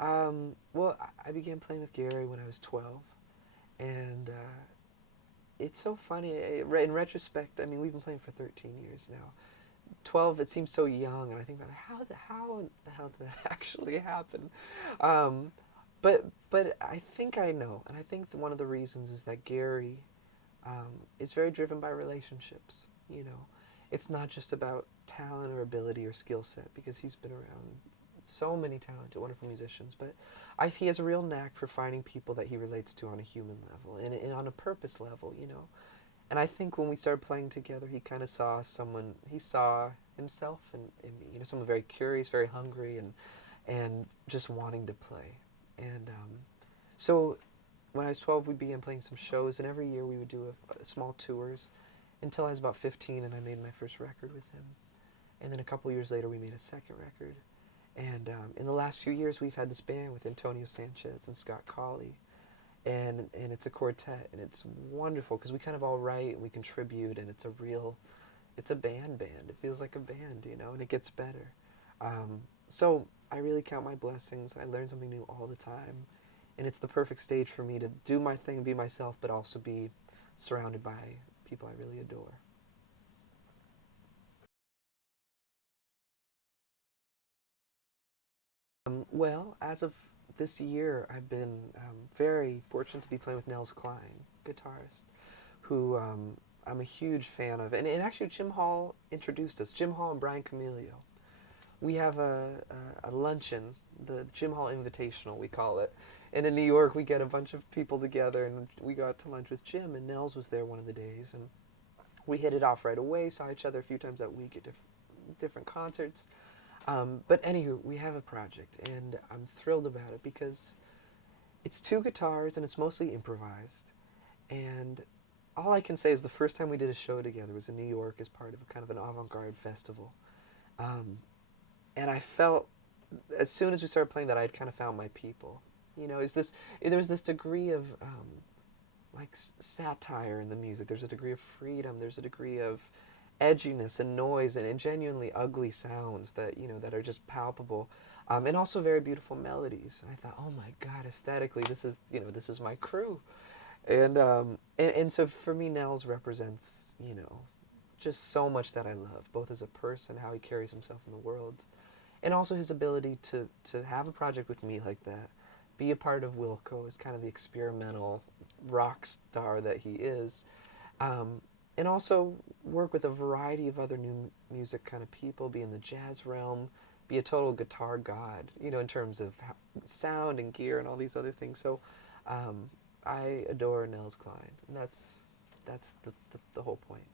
Well, I began playing with Gary when I was 12, and it's so funny. In retrospect, I mean, we've been playing for 13 years now. 12, it seems so young, and I think about how in the hell did that actually happen? Um, but I think I know, and I think one of the reasons is that Gary is very driven by relationships. You know, it's not just about talent or ability or skill set because he's been around so many talented, wonderful musicians. But he has a real knack for finding people that he relates to on a human level and on a purpose level. You know, and I think when we started playing together, he kind of saw someone. He saw himself and you know someone very curious, very hungry, and just wanting to play. And so when I was 12, we began playing some shows, and every year we would do small tours until I was about 15, and I made my first record with him. And then a couple years later, we made a second record. And in the last few years, we've had this band with Antonio Sanchez and Scott Colley, and it's a quartet, and it's wonderful because we kind of all write and we contribute, and it's a band. It feels like a band, you know, and it gets better. So I really count my blessings. I learn something new all the time, and it's the perfect stage for me to do my thing, be myself, but also be surrounded by people I really adore. Well, as of this year, I've been very fortunate to be playing with Nels Cline, guitarist, who I'm a huge fan of. And actually, Jim Hall introduced us, Jim Hall and Brian Camilio. We have a luncheon, the Jim Hall Invitational, we call it. And in New York, we get a bunch of people together, and we go out to lunch with Jim, and Nels was there one of the days. And we hit it off right away, saw each other a few times that week at different concerts. But anywho, we have a project, and I'm thrilled about it because it's two guitars and it's mostly improvised. And all I can say is the first time we did a show together was in New York as part of a kind of an avant-garde festival. Um, and I felt as soon as we started playing that I'd kind of found my people. You know, there was this degree of like satire in the music. There's a degree of freedom. There's a degree of edginess and noise and genuinely ugly sounds that you know that are just palpable, and also very beautiful melodies. And I thought, oh my God, aesthetically, this is this is my crew, and so for me, Nels represents just so much that I love, both as a person, how he carries himself in the world, and also his ability to have a project with me like that, be a part of Wilco as kind of the experimental rock star that he is, and also work with a variety of other new music kind of people, be in the jazz realm, be a total guitar god, in terms of sound and gear and all these other things. So I adore Nels Cline, and that's the whole point.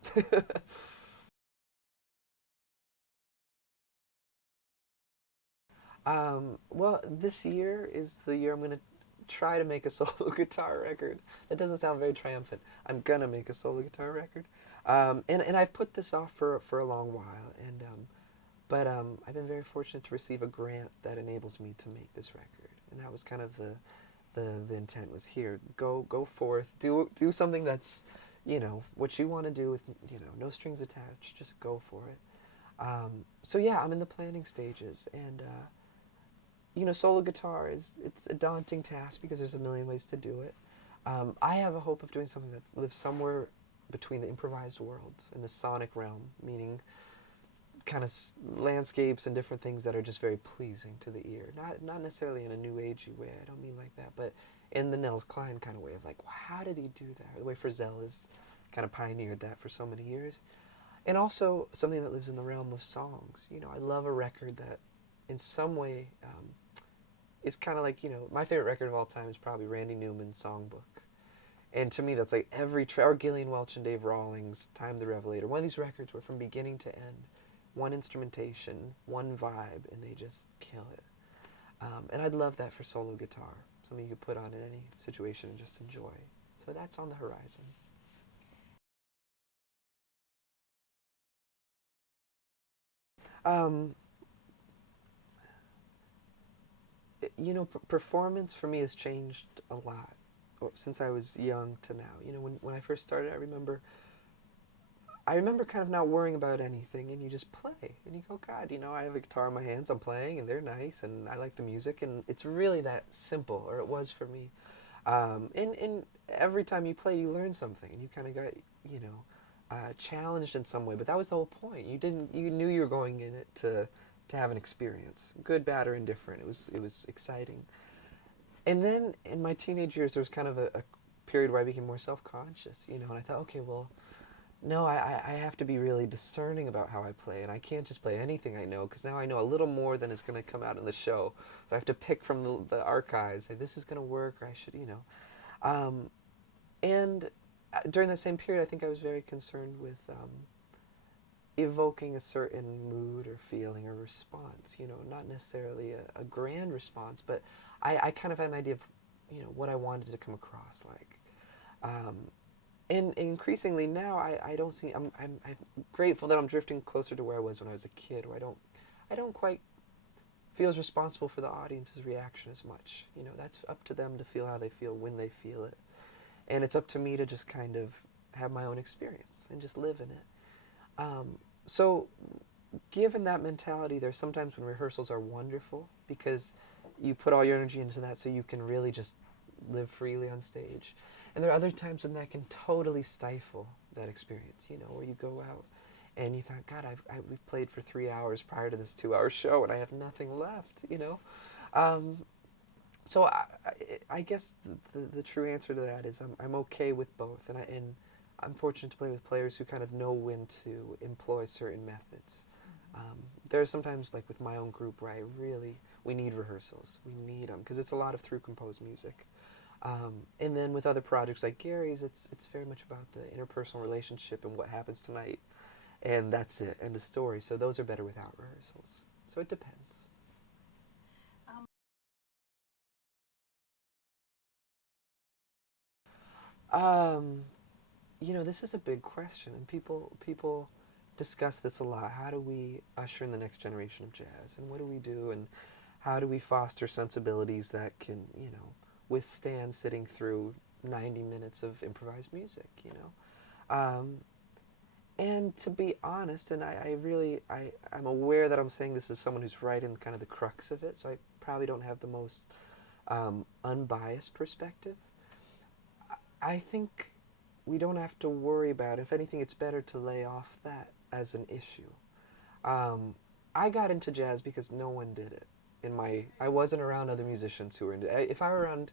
Well, this year is the year I'm going to try to make a solo guitar record. That doesn't sound very triumphant. I'm going to make a solo guitar record. And I've put this off for a long while. But I've been very fortunate to receive a grant that enables me to make this record. And that was kind of the intent was here. Go forth. Do something that's, what you want to do with, no strings attached. Just go for it. So yeah, I'm in the planning stages, and solo guitar it's a daunting task because there's a million ways to do it. I have a hope of doing something that lives somewhere between the improvised worlds and the sonic realm, meaning kind of landscapes and different things that are just very pleasing to the ear. Not necessarily in a new agey way. I don't mean like that, but in the Nels Cline kind of way of like, well, how did he do that? Or the way Frizzell has kind of pioneered that for so many years. And also something that lives in the realm of songs. I love a record that in some way is kind of like, my favorite record of all time is probably Randy Newman's Songbook. And to me, that's like every or Gillian Welch and Dave Rawlings' Time the Revelator. One of these records where from beginning to end, one instrumentation, one vibe, and they just kill it. And I'd love that for solo guitar. Something you could put on in any situation and just enjoy. So that's on the horizon. Um, performance for me has changed a lot since I was young to now. When I first started, I remember I remember kind of not worrying about anything, and you just play, and you go, God, you know, I have a guitar in my hands, I'm playing, and they're nice, and I like the music, and it's really that simple, or it was for me. And every time you play, you learn something, and you kind of got, you know, challenged in some way. But that was the whole point. You knew you were going in it to have an experience, good, bad, or indifferent. It was exciting. And then in my teenage years, there was kind of a period where I became more self-conscious, you know, and I thought, okay, well, no, I have to be really discerning about how I play, and I can't just play anything I know, because now I know a little more than is going to come out in the show. So I have to pick from the archives, say, this is going to work, or I should, you know. And during that same period, I think I was very concerned with evoking a certain mood or feeling or response, you know, not necessarily a grand response, but I kind of had an idea of, you know, what I wanted to come across like. And increasingly now, I don't see. I'm grateful that I'm drifting closer to where I was when I was a kid, where I don't quite feel as responsible for the audience's reaction as much. You know, that's up to them to feel how they feel when they feel it, and it's up to me to just kind of have my own experience and just live in it. So, given that mentality, there's sometimes when rehearsals are wonderful because you put all your energy into that, so you can really just live freely on stage. And there are other times when that can totally stifle that experience, you know, where you go out and you thought, God, we've played for 3 hours prior to this 2-hour show and I have nothing left, you know. So I guess the true answer to that is I'm okay with both, and I'm fortunate to play with players who kind of know when to employ certain methods. There are sometimes, like with my own group, where we need rehearsals. We need them because it's a lot of through composed music. And then with other projects like Gary's, it's very much about the interpersonal relationship and what happens tonight, and that's it, end of story. So those are better without rehearsals. So it depends. You know, this is a big question, and people discuss this a lot. How do we usher in the next generation of jazz, and what do we do, and how do we foster sensibilities that can, you know, withstand sitting through 90 minutes of improvised music, you know? And to be honest, and I'm aware that I'm saying this as someone who's right in kind of the crux of it, so I probably don't have the most unbiased perspective. I think we don't have to worry about it. If anything, it's better to lay off that as an issue. I got into jazz because no one did it. I wasn't around other musicians who were into it. If I were around,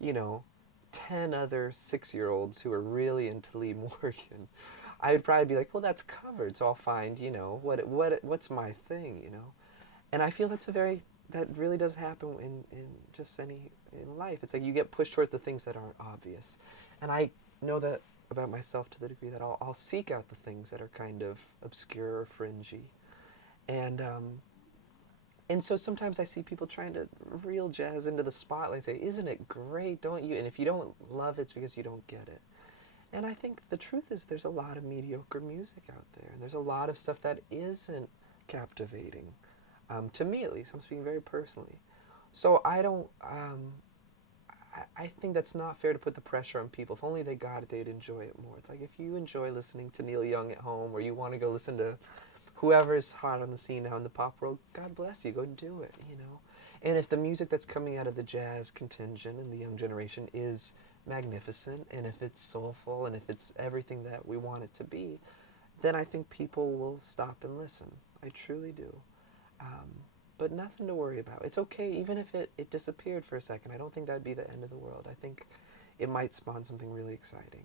you know, 10 other 6-year-olds who were really into Lee Morgan, I would probably be like, well, that's covered, so I'll find, you know, what's my thing, you know? And I feel that really does happen in just in life. It's like you get pushed towards the things that aren't obvious. And I know that about myself to the degree that I'll seek out the things that are kind of obscure or fringy. And so sometimes I see people trying to reel jazz into the spotlight and say, isn't it great, don't you? And if you don't love it, it's because you don't get it. And I think the truth is there's a lot of mediocre music out there, and there's a lot of stuff that isn't captivating. To me, at least, I'm speaking very personally. So I don't, I think that's not fair to put the pressure on people. If only they got it, they'd enjoy it more. It's like if you enjoy listening to Neil Young at home, or you want to go listen to whoever's hot on the scene now in the pop world, God bless you, go do it, you know. And if the music that's coming out of the jazz contingent and the young generation is magnificent, and if it's soulful, and if it's everything that we want it to be, then I think people will stop and listen. I truly do. But nothing to worry about. It's okay, even if it disappeared for a second. I don't think that'd be the end of the world. I think it might spawn something really exciting.